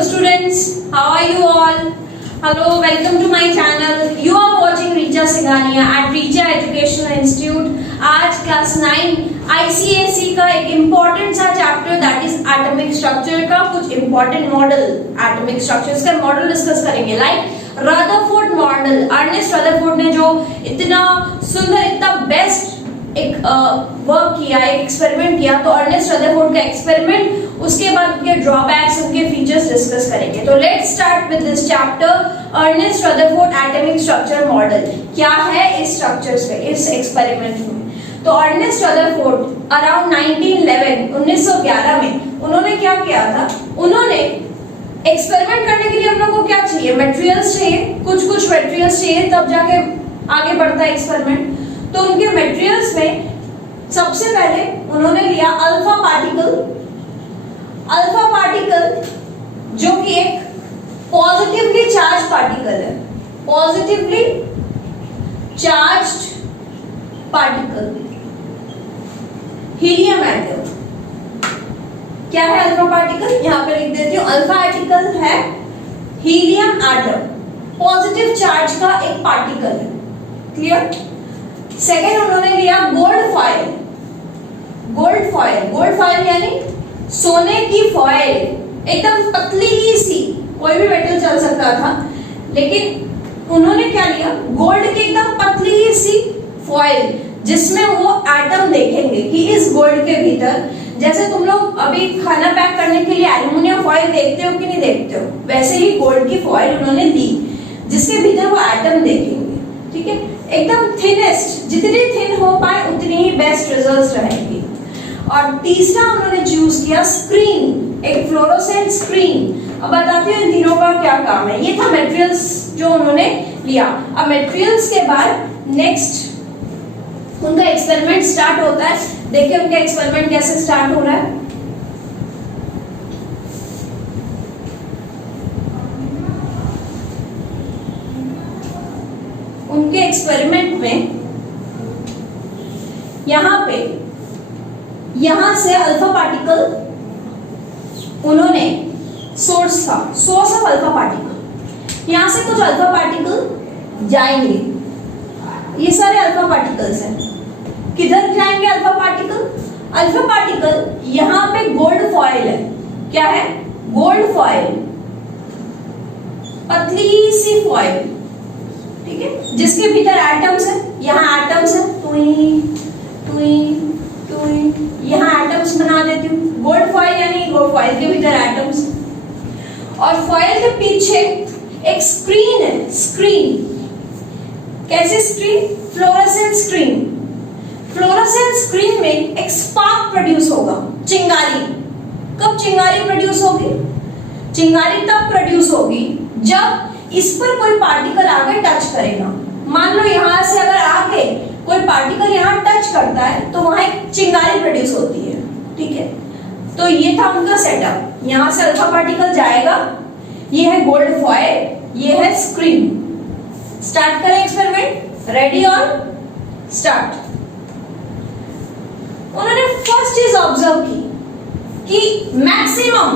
Hello students, how are you all? Hello, welcome to my channel. You are watching Richa Singhania at Richa Educational Institute. आज class 9 ICSE का एक important सा chapter that is atomic structure का कुछ important model atomic structures का model discuss करेंगे like Rutherford model. Ernest Rutherford ने जो इतना सुंदर इतना बेस्ट एक वर्क किया, एक एक्सपेरिमेंट किया, तो अर्नेस्ट रदरफोर्ड का एक्सपेरिमेंट, उसके बाद उनके ड्रॉबैक्स, उनके फीचर्स डिस्कस करेंगे। तो let's start with this chapter, Ernest Rutherford atomic structure model. क्या है इस स्ट्रक्चर्स में, इस एक्सपेरिमेंट में? तो अर्नेस्ट रदरफोर्ड अराउंड 1911 में उन्होंने क्या किया था, उन्होंने एक्सपेरिमेंट करने के लिए हम लोग को क्या चाहिए, मटेरियल्स चाहिए, कुछ मटेरियल्स चाहिए, तब जाके आगे बढ़ता है एक्सपेरिमेंट। तो उनके मटेरियल्स में सबसे पहले उन्होंने लिया अल्फा पार्टिकल जो कि एक पॉजिटिवली चार्ज पार्टिकल है, positively charged particle, helium atom. क्या है अल्फा पार्टिकल, यहां पे लिख देती हूं, अल्फा पार्टिकल है हीलियम एटम, पॉजिटिव चार्ज का एक पार्टिकल है। क्लियर? सेकेंड उन्होंने लिया गोल्ड फॉयल यानी सोने की फॉयल, एकदम पतली ही सी, कोई भी मेटल चल सकता था, लेकिन उन्होंने क्या लिया, गोल्ड की एकदम पतली ही सी फॉयल, जिसमें वो एटम देखेंगे कि इस गोल्ड के भीतर, जैसे तुम लोग अभी खाना पैक करने के लिए एल्युमिनियम फॉयल देखते हो कि नहीं देखते हो, वैसे ही गोल्ड की फॉयल उन्होंने ली, जिसके भीतर वो एटम देखेंगे। ठीक है, एकदम थिनेस्ट, जितनी थिन हो पाए उतनी ही बेस्ट रिजल्ट्स रहेंगी। और तीसरा उन्होंने चूज किया स्क्रीन, एक फ्लोरोसेंट स्क्रीन। अब बताती हूँ इन तीनों का क्या काम है। ये था मटेरियल्स जो उन्होंने लिया। अब मटेरियल्स के बाद नेक्स्ट उनका एक्सपेरिमेंट स्टार्ट होता है। देखिए उनका एक्सपेरिमेंट कैसे स्टार्ट हो रहा है। उनके एक्सपेरिमेंट में यहां से अल्फा पार्टिकल उन्होंने सोर्स ऑफ अल्फा पार्टिकल, यहां से कुछ अल्फा पार्टिकल जाएंगे, ये सारे अल्फा पार्टिकल्स हैं। किधर जाएंगे अल्फा पार्टिकल यहां पे गोल्ड फॉयल है। क्या है? गोल्ड फॉयल, पतली सी फॉयल, ठीक है, जिसके भीतर एटम्स है। यहाँ एटम्स है, यहाँ एटम्स बना देती हूँ। गोल्ड फॉयल यानी गोल्ड फॉयल के भीतर एटम्स, और फॉयल के पीछे एक स्क्रीन है। स्क्रीन कैसे screen? Fluorescent screen. Fluorescent screen में एक स्पार्क प्रोड्यूस होगा, चिंगारी। कब चिंगारी प्रोड्यूस होगी? चिंगारी तब प्रोड्यूस होगी जब इस पर कोई पार्टिकल आगे टच करेगा। मान लो यहां से अगर आके कोई पार्टिकल यहाँ टच करता है तो वहां एक चिंगारी प्रोड्यूस होती है। ठीक है, तो ये था उनका सेटअप। यहां से अल्फा पार्टिकल जाएगा, ये है गोल्ड फॉयल, ये है स्क्रीन। स्टार्ट करें एक्सपेरिमेंट। रेडी और स्टार्ट। उन्होंने फर्स्ट चीज ऑब्जर्व की कि maximum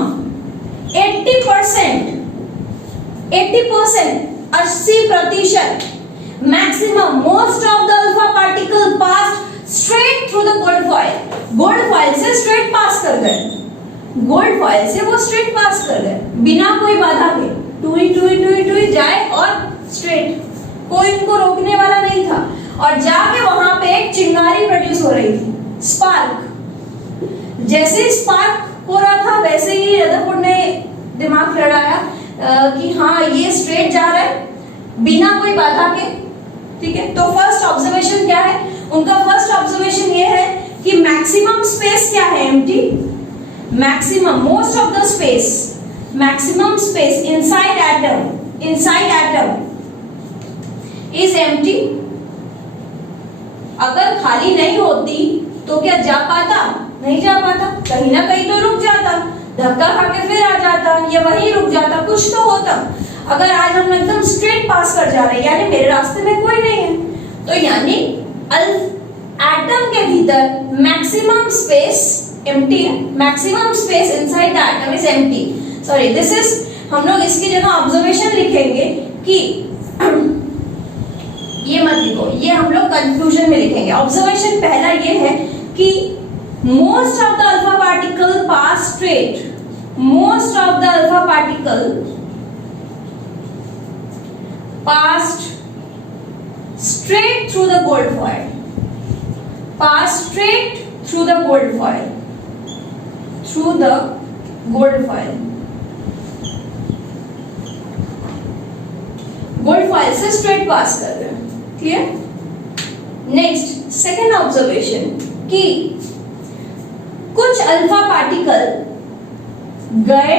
80% maximum most of the alpha particle passed straight through the gold foil. Gold foil से स्ट्रेट पास कर गए, गोल्ड फॉयल से वो स्ट्रेट पास कर गए बिना कोई बाधा के। टूई जाए और स्ट्रेट, कोई उनको रोकने वाला नहीं था। और जाके वहां पे एक चिंगारी प्रोड्यूस हो रही थी, स्पार्क। जैसे स्पार्क हो रहा था वैसे ही रदरफोर्ड ने दिमाग लड़ाया कि हाँ ये स्ट्रेट जा रहा है बिना कोई बाधा के। ठीक है, तो फर्स्ट ऑब्जर्वेशन क्या है उनका? फर्स्ट ऑब्जर्वेशन ये है कि मैक्सिमम स्पेस क्या है? Empty. Maximum, most of the space, maximum space inside atom is empty. अगर खाली नहीं होती तो क्या जा पाता? नहीं जा पाता, कहीं ना कहीं तो रुक जाता, धक्का खा के फिर आ जाता या वहीं रुक जाता, कुछ तो होता। अगर आज हम एकदम स्ट्रेट पास कर जा रहे हैं यानी मेरे रास्ते में कोई नहीं है, तो यानी एटम के भीतर मैक्सिमम स्पेस एम्प्टी है, maximum space inside the atom is empty. Sorry, this is हम लोग इसकी जगह ऑब्जर्वेशन लिखेंगे कि ये मत लिखो, ये हम लोग कंक्लूजन में लिखेंगे। ऑब्जर्वेशन पहला ये है कि most of the alpha particle pass straight, most of the alpha particle passed straight through the gold foil, passed straight through the gold foil, through the gold foil, gold foil से straight pass कर रहे हैं। Clear? Next second observation कि कुछ alpha particle गए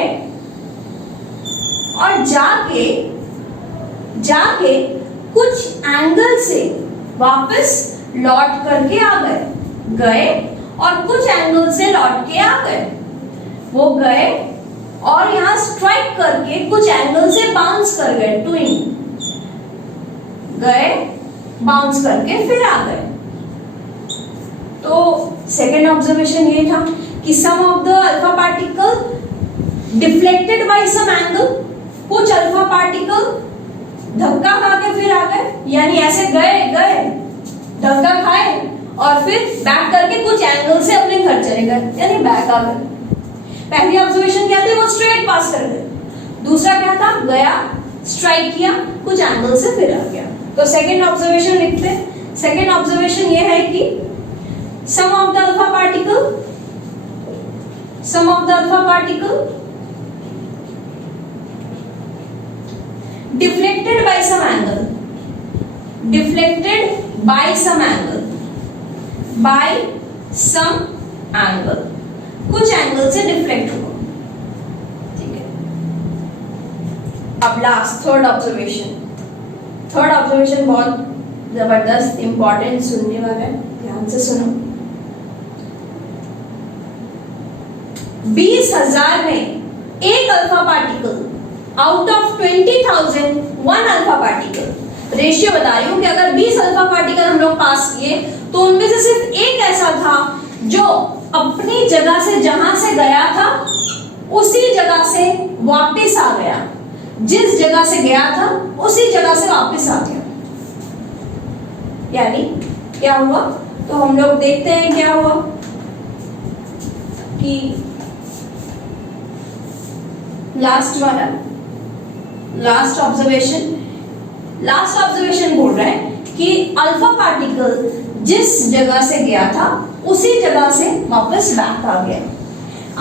और जाके कुछ एंगल से वापस लौट करके आ गए और कुछ एंगल से लौट के आ गए। वो गए और यहाँ स्ट्राइक करके कुछ एंगल से बाउंस कर गए, ट्विन गए, बाउंस करके फिर आ गए। तो सेकेंड ऑब्जर्वेशन ये था कि some of the alpha particle deflected by some angle, कुछ अल्फा पार्टिकल धक्का खा के फिर आ गए, यानी ऐसे गए धक्का खाए और फिर बैक करके कुछ एंगल से अपने घर चले गए, यानी बैक आ गए। पहली ऑब्जर्वेशन क्या थी? वो स्ट्रेट पास कर गए। दूसरा क्या था? गया, स्ट्राइक किया, कुछ एंगल से फिर आ गया। तो सेकेंड ऑब्जर्वेशन लिखते हैं। सेकेंड ऑब्जर्वेशन ये है कि some of the alpha particle deflected by some angle, कुछ एंगल से डिफ्लेक्ट हुआ। ठीक है, अब लास्ट थर्ड ऑब्जर्वेशन बहुत जबरदस्त इंपॉर्टेंट सुनने वाला है, ध्यान से सुनो। 20,000 में एक alpha particle out of 20,000 one alpha particle. Ratio बता रही हूं कि अगर 20 अल्फा पार्टिकल हम लोग पास किए तो उनमें से सिर्फ एक ऐसा था जो अपनी जगह से, जहां से गया था उसी जगह से वापस आ गया, जिस जगह से गया था उसी जगह से वापस आ गया। यानी क्या हुआ? तो हम लोग देखते हैं क्या हुआ कि लास्ट ऑब्जर्वेशन बोल रहा है कि अल्फा पार्टिकल जिस जगह से गया था उसी जगह से वापस बैक आ गया।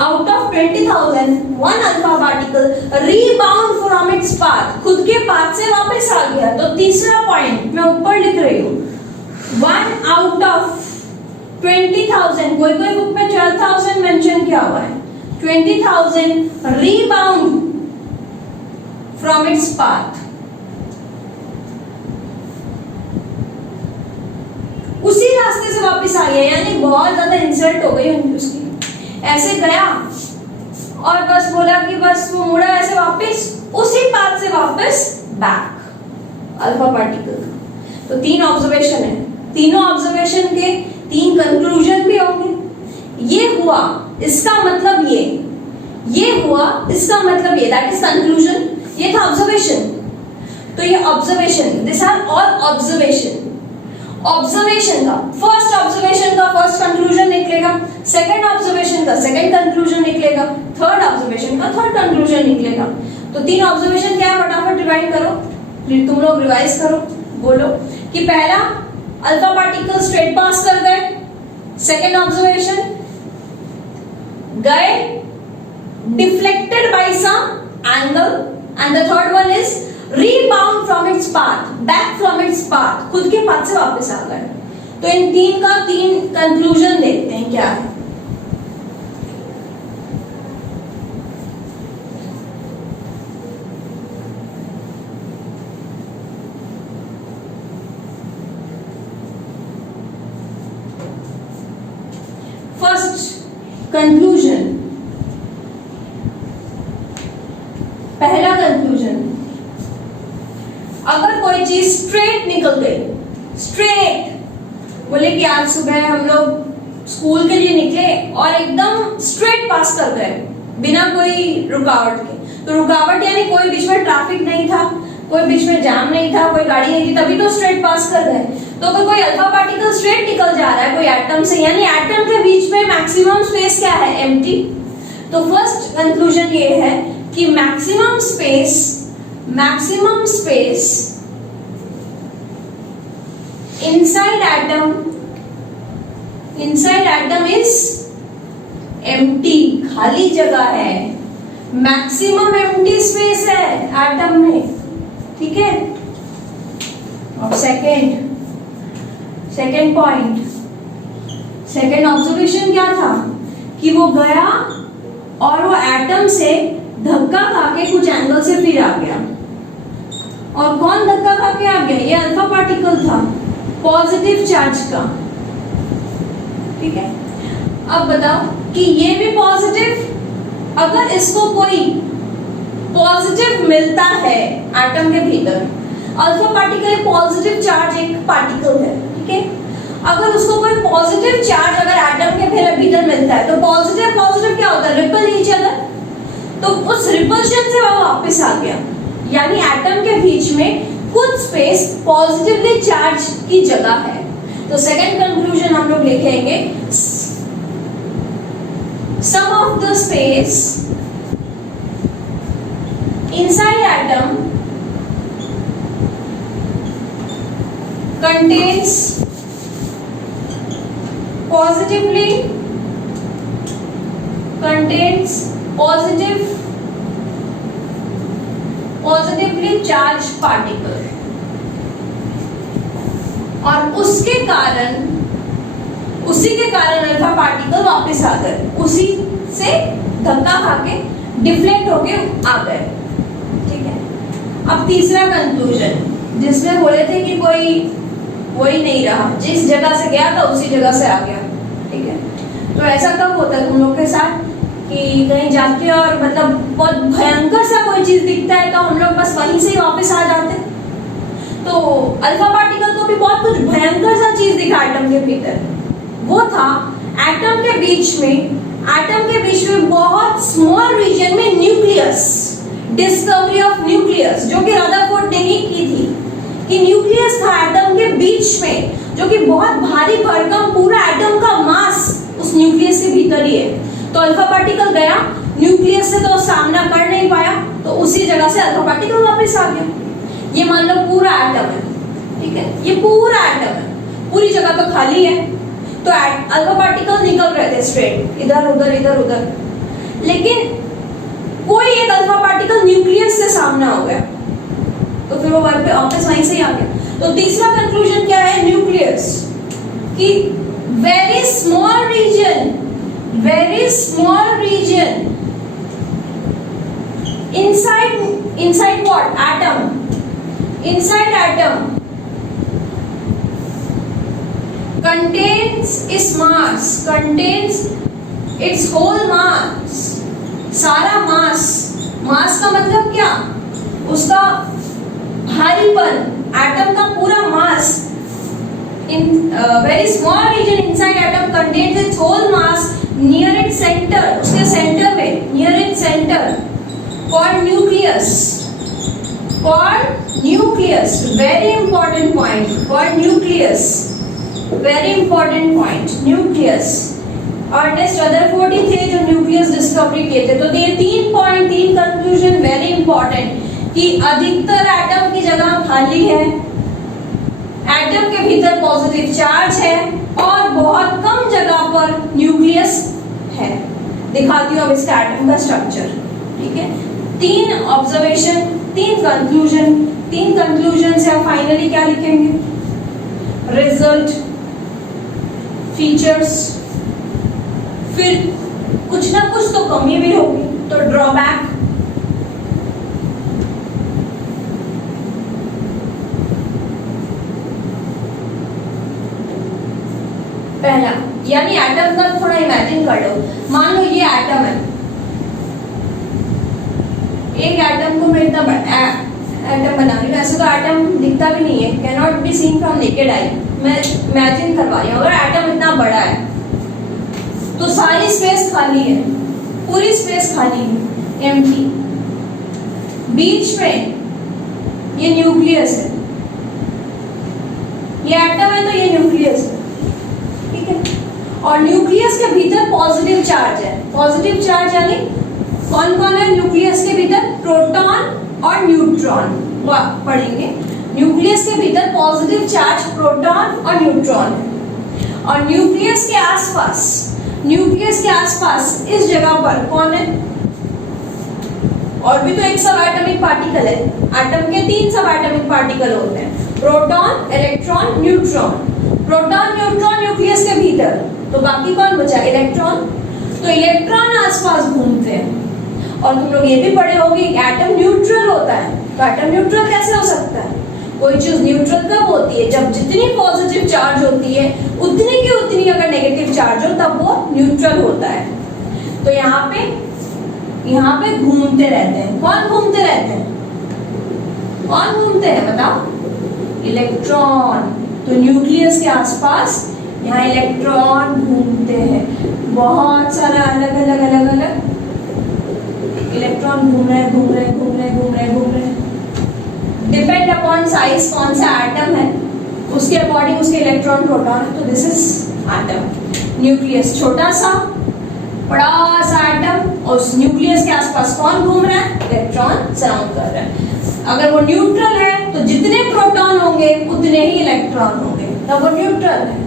Out of 20,000 one alpha particle rebound from its path, खुद के पाथ से वापस आ गया। तो तीसरा पॉइंट मैं ऊपर लिख रही हूं, 1 आउट ऑफ 20,000, कोई बुक में 12,000 मेंशन किया हुआ है, 20,000 रीबाउंड फ्रॉम इट्स पाथ, उसी रास्ते से वापस आ गया। यानी बहुत ज्यादा इंसल्ट हो गई उसकी, ऐसे गया और बस बोला कि बस वो मुड़ा ऐसे वापस उसी पाथ से वापस बैक अल्फा पार्टिकल। तो 3 ऑब्जर्वेशन है, तीनों ऑब्जर्वेशन के 3 कंक्लूजन भी होंगे। ये हुआ, इसका मतलब ये हुआ, इसका मतलब ये, दैट इज कंक्लूजन। ये था ऑब्जर्वेशन। तो ये observation, this are all observation का फर्स्ट ऑब्जर्वेशन का फर्स्ट कंक्लूजन निकलेगा, सेकंड ऑब्जर्वेशन का सेकंड कंक्लूजन निकलेगा, थर्ड ऑब्जर्वेशन का थर्ड कंक्लूजन निकलेगा। तो 3 ऑब्जर्वेशन क्या है, फटाफट रिवाइज करो, तुम लोग रिवाइज करो, बोलो कि पहला अल्फा पार्टिकल स्ट्रेट पास कर गए, सेकंड ऑब्जर्वेशन गए deflected by some angle, and the third one is rebound from its path, back from its path, खुद के पाथ से वापस आ गए। तो इन 3 का 3 कंक्लूजन देखते हैं क्या है। फर्स्ट कंक्लूजन, पहला कंक्लूजन, अगर कोई चीज स्ट्रेट निकल गई, स्ट्रेट, बोले कि आज सुबह हम लोग स्कूल के लिए निकले और एकदम स्ट्रेट पास कर गए बिना कोई रुकावट के, तो रुकावट यानी कोई बीच में ट्रैफिक नहीं था, कोई बीच में जाम नहीं था, कोई गाड़ी नहीं थी, तभी तो स्ट्रेट पास कर गए। तो अगर कोई अल्फा पार्टिकल स्ट्रेट निकल जा रहा है कोई एटम से, यानी एटम के बीच में मैक्सिमम स्पेस क्या है? एम्प्टी। तो फर्स्ट कंक्लूजन ये है कि maximum space inside atom is empty, खाली जगह है, मैक्सिमम एम्प्टी स्पेस है एटम में, ठीक है। और सेकेंड पॉइंट, सेकेंड ऑब्जर्वेशन क्या था कि वो गया और वो एटम से धक्का खाके कुछ एंगल से फिर आ गया। और कौन धक्का खाके आ गया? ये अल्फा पार्टिकल था, पॉजिटिव चार्ज का, ठीक है। अब बताओ कि ये भी पॉजिटिव, अगर इसको कोई पॉजिटिव मिलता है एटम के भीतर, अल्फा पार्टिकल पॉजिटिव चार्ज एक पार्टिकल है, ठीक है। अगर उसको कोई पॉजिटिव चार्ज अगर एटम के भीतर मिलता है तो पॉजिटिव क्या होता है? Ripple each other. तो उस रिपल्शन से वो वापस आ गया, यानी एटम के बीच में कुछ स्पेस पॉजिटिवली चार्ज की जगह है। तो सेकंड कंक्लूजन हम लोग लिखेंगे, some of the space inside atom contains positively charge particle, और उसी के कारण अल्फा पार्टिकल वापस आ गए, उसी से धक्का खाके डिफ्लेक्ट होके आ गए, ठीक है। अब तीसरा कंक्लूजन, जिसमें बोले थे कि कोई वही नहीं रहा, जिस जगह से गया था उसी जगह से आ गया, ठीक है। तो ऐसा कब होता है तुम लोग के साथ कि कहीं जाते हो और मतलब बहुत भयंकर सा कोई चीज दिखता है तो हम लोग बस वहीं से ही वापस आ जाते। तो अल्फा पार्टिकल को भी बहुत कुछ भयंकर सा चीज दिखा एटम के भीतर, वो था एटम के बीच में बहुत स्मॉल रीजन में न्यूक्लियस, डिस्कवरी ऑफ न्यूक्लियस, जो कि रदरफोर्ड ने ही की थी, कि न्यूक्लियस था एटम के बीच में, जो कि बहुत भारी भरकम, पूरा एटम का मास उस न्यूक्लियस के भीतर ही है। तो अल्फा पार्टिकल गया, न्यूक्लियस से तो सामना कर नहीं पाया, तो उसी जगह से अल्फा पार्टिकल वापस आ गया। ये मान लो पूरा एटम है, ठीक है, ये पूरा एटम है, पूरी जगह तो खाली है, तो अल्फा पार्टिकल निकल रहे थे स्ट्रेट, इधर उधर, लेकिन कोई एक अल्फा पार्टिकल न्यूक्लियस से सामना हो गया, तो फिर वो वापस वहीं से ही आ गया। तो तीसरा कंक्लूजन क्या है? न्यूक्लियस कि very small region inside what? Atom. Inside atom contains its whole mass, सारा मास का मतलब क्या? उसका भारीपन, एटम का पूरा मास। In very small region inside atom contains its whole mass near its center, उसके सेंटर में, near its center, called nucleus. Very important point, called nucleus. Very important point, nucleus. Ernest Rutherford ही थे जो nucleus discovery किए थे। तो ये 3 conclusion very important, कि अधिकतर एटम की जगह खाली है, एटम के भीतर पॉजिटिव चार्ज है, और बहुत कम जगह पर न्यूक्लियस है। दिखाती हूँ अब इसका एटम का स्ट्रक्चर, ठीक है। 3 ऑब्जर्वेशन, 3 कंक्लूजन से आप फाइनली क्या लिखेंगे? रिजल्ट, फीचर्स, फिर कुछ ना कुछ तो कमी भी होगी, तो ड्रॉबैक, पहला, यानी एटम का थोड़ा इमेजिन कर लो। मान लो ये एटम है, एक एटम को मैं इतना एटम बना रही हूँ, ऐसे तो एटम दिखता भी नहीं है, can not be seen from naked eye, मैं इमेजिन करवा रही हूँ। अगर एटम इतना बड़ा है तो सारी स्पेस खाली है, पूरी स्पेस खाली है, एम्प्टी, बीच में ये न्यूक्लियस है, ये एटम है तो ये न्यूक्लियस है, ठीक है। और न्यूक्लियस के भीतर पॉजिटिव चार्ज है। पॉजिटिव चार्ज यानी कौन कौन है न्यूक्लियस के भीतर? प्रोटॉन और न्यूट्रॉन। वो आप पढ़ेंगे। न्यूक्लियस के भीतर पॉजिटिव चार्ज प्रोटॉन और न्यूट्रॉन है। और न्यूक्लियस के आसपास इस जगह पर कौन है? और भी तो एक सब एटॉमिक पार्टिकल है। एटम के 3 सब एटॉमिक पार्टिकल होते हैं, proton, electron, neutron. Proton, neutron nucleus के भीतर, तो बाकी कौन बचा? इलेक्ट्रॉन। तो इलेक्ट्रॉन आसपास घूमते हैं। और तुम लोग ये भी पढ़े होंगे एटम न्यूट्रल होता है। तो एटम न्यूट्रल कैसे हो सकता है? कोई चीज न्यूट्रल कब होती है? जब जितनी पॉजिटिव चार्ज होती है उतनी की उतनी अगर नेगेटिव चार्ज हो तब वो न्यूट्रल होता है। तो यहाँ पे घूमते रहते हैं। कौन घूमते रहते हैं? कौन घूमते हैं बताओ? इलेक्ट्रॉन। तो न्यूक्लियस के आसपास यहाँ इलेक्ट्रॉन घूमते हैं। बहुत सारा अलग अलग इलेक्ट्रॉन घूम रहे। डिपेंड अपॉन साइज कौन सा एटम है उसके अकॉर्डिंग उसके इलेक्ट्रॉन प्रोटॉन है। तो दिस इज एटम। न्यूक्लियस छोटा सा बड़ा सा एटम और उस न्यूक्लियस के आसपास कौन घूम रहा है? इलेक्ट्रॉन सराउंड कर रहा है। अगर वो न्यूट्रल है तो जितने प्रोटॉन होंगे उतने ही इलेक्ट्रॉन होंगे, तब वो न्यूट्रल है,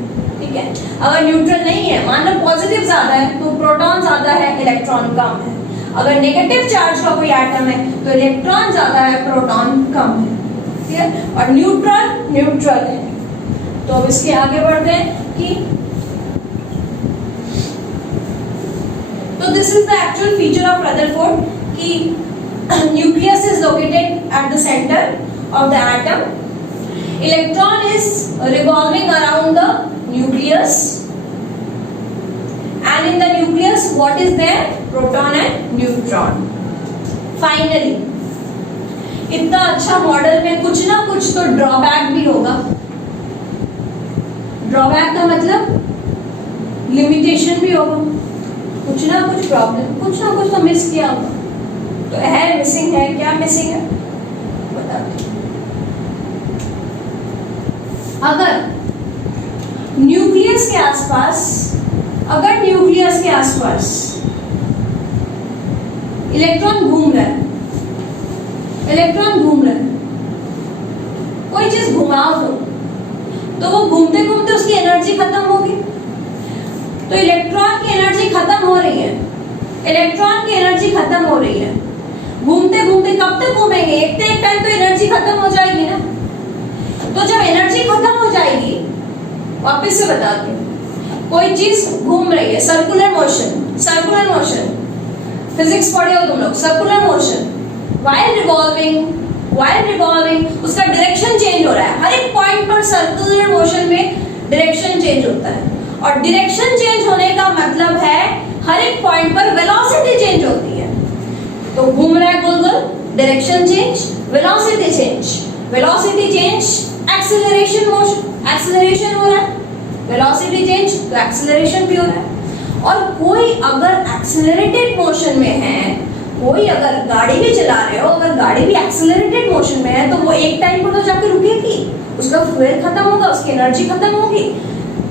ठीक है। अगर न्यूट्रल नहीं है, मान लो पॉजिटिव ज्यादा है तो प्रोटॉन ज्यादा है, इलेक्ट्रॉन कम है। अगर नेगेटिव चार्ज का कोई एटम है तो इलेक्ट्रॉन ज्यादा है, प्रोटॉन कम है, ठीक है। और न्यूट्रल है। तो अब इसके आगे बढ़ते हैं कि तो this is the actual feature of Rutherford कि nucleus is located at the centre of the atom, electron is revolving around the nucleus, and in the nucleus what is there? Proton and neutron. Finally, इतना अच्छा model में कुछ ना कुछ तो drawback भी होगा। ड्रॉबैक का मतलब लिमिटेशन भी होगा, कुछ ना कुछ प्रॉब्लम, कुछ ना कुछ तो मिस किया होगा। तो है, मिसिंग है, क्या मिसिंग है बता दो। अगर न्यूक्लियस के आसपास इलेक्ट्रॉन घूम रहा है, कोई चीज घुमाओ तो वो घूमते घूमते उसकी एनर्जी खत्म होगी। तो इलेक्ट्रॉन की एनर्जी खत्म हो रही है, घूमते घूमते कब तक घूमेंगे? एक टाइम तो एनर्जी खत्म हो जाएगी ना। तो जब एनर्जी खत्म हो जाएगी, वापस से बताती हूँ, कोई चीज घूम रही है, सर्कुलर मोशन, फिजिक्स पढ़े हो तुम लोग, सर्कुलर मोशन, वाइल रिवॉल्विंग उसका डायरेक्शन चेंज हो रहा है। हर एक पॉइंट पर सर्कुलर मोशन में डायरेक्शन चेंज होता है, और डायरेक्शन चेंज होने का मतलब है हर एक पॉइंट पर वेलोसिटी चेंज होती है। तो घूम रहा है गोल गोल, direction change, velocity change, acceleration हो रहा है, वेलोसिटी चेंज तो एक्सेलरेशन भी हो रहा है। और कोई अगर एक्सेलरेटेड मोशन में है, कोई अगर गाड़ी भी चला रहे हो, अगर गाड़ी भी एक्सेलरेटेड मोशन में है तो वो एक टाइम पर तो जाकर रुकेगी, उसका फ्यूल खत्म होगा, उसकी एनर्जी खत्म होगी।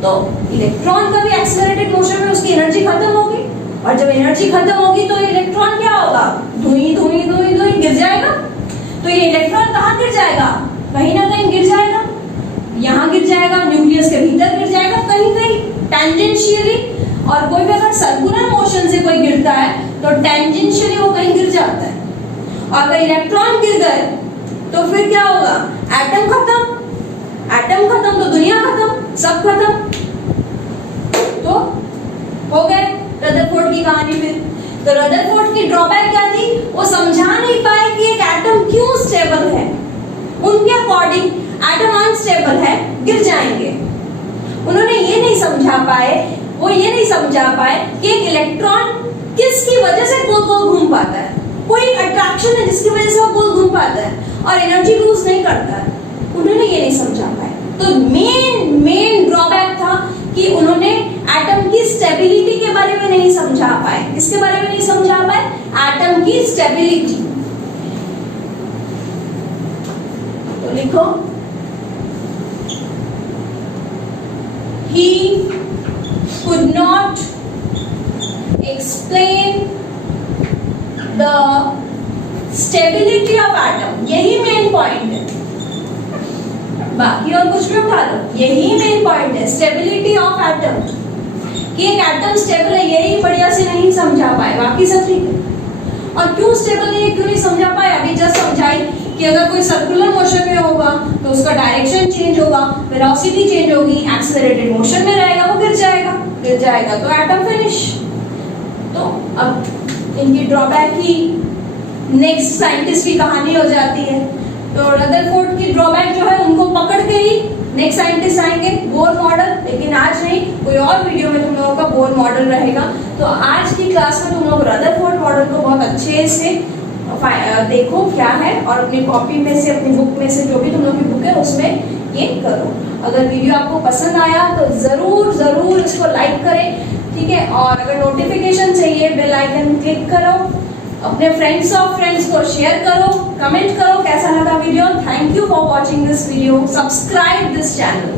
तो इलेक्ट्रॉन का भी एक्सेलरेटेड मोशन में उसकी एनर्जी खत्म होगी, और जब एनर्जी खत्म होगी तो इलेक्ट्रॉन क्या होगा? धुई गिर जाएगा। तो ये इलेक्ट्रॉन कहाँ गिर जाएगा? कहीं ना कहीं गिर जाएगा, यहाँ गिर जाएगा, न्यूक्लियस के भीतर गिर जाएगा, कहीं टेंजेंशियली। और कोई भी अगर सर्कुलर मोशन से कोई गिरता है तो टेंजेंशियली वो कहीं गिर जाता है। और अगर इलेक्ट्रॉन गिर गए तो फिर क्या होगा? एटम खत्म तो दुनिया खत्म, सब खत्म। तो हो गए रदरफोर्ड की कहानी। फिर तो रदरफोर्ड की ड्रॉबैक क्या थी? वो समझा नहीं पाए कि एक एटम क्यों स्टेबल है। उनके अकॉर्डिंग एटम अनस्टेबल है, गिर जाएंगे। उन्होंने ये नहीं समझा पाए कि एक इलेक्ट्रॉन किसकी वजह से गोल गोल घूम पाता है। कोई अट्रैक्शन है जिसकी वजह से वो गोल घूम पाता है और एनर्जी लूज नहीं करता है। उन्होंने ये नहीं समझा पाए। तो मेन ड्रॉबैक था कि उन्होंने एटम की स्टेबिलिटी के बारे में नहीं समझा पाए। किसके बारे में नहीं समझा पाए? एटम की स्टेबिलिटी। लिखो, he could not explain the stability of atom. यही मेन पॉइंट है, बाकी और कुछ भी उठा लो, यही मेन पॉइंट है, स्टेबिलिटी ऑफ एटम, कि एक एटम स्टेबल है, यही बढ़िया से नहीं समझा पाए, बाकी सब ठीक है। और क्यों स्टेबल नहीं है, क्यों नहीं समझा पाए, अभी जस्ट समझाई कि अगर कोई सर्कुलर मोशन में होगा तो उसका डायरेक्शन चेंज होगा, वेलोसिटी चेंज होगी, एक्सेलरेटेड मोशन में रहेगा वो गिर जाएगा तो एटम फिनिश। तो अब इनकी ड्रॉबैक ही नेक्स्ट साइंटिस्ट की कहानी हो जाती है। तो रदरफोर्ड की ड्रॉबैक जो है उनको पकड़ के ही नेक्स्ट साइंटिस्ट आएंगे, बोर मॉडल, लेकिन आज नहीं, कोई और वीडियो में तुम लोगों का बोर मॉडल रहेगा। तो आज की क्लास में तुम लोग रदरफोर्ड मॉडल को बहुत अच्छे से देखो क्या है, और अपनी कॉपी में से, अपनी बुक में से, जो भी तुम लोग की बुक है उसमें ये करो। अगर वीडियो आपको पसंद आया तो ज़रूर इसको लाइक करें, ठीक है। और अगर नोटिफिकेशन चाहिए बेल आइकन क्लिक करो, अपने फ्रेंड्स को शेयर करो, कमेंट करो कैसा लगा video. Thank you for watching this video, subscribe this channel.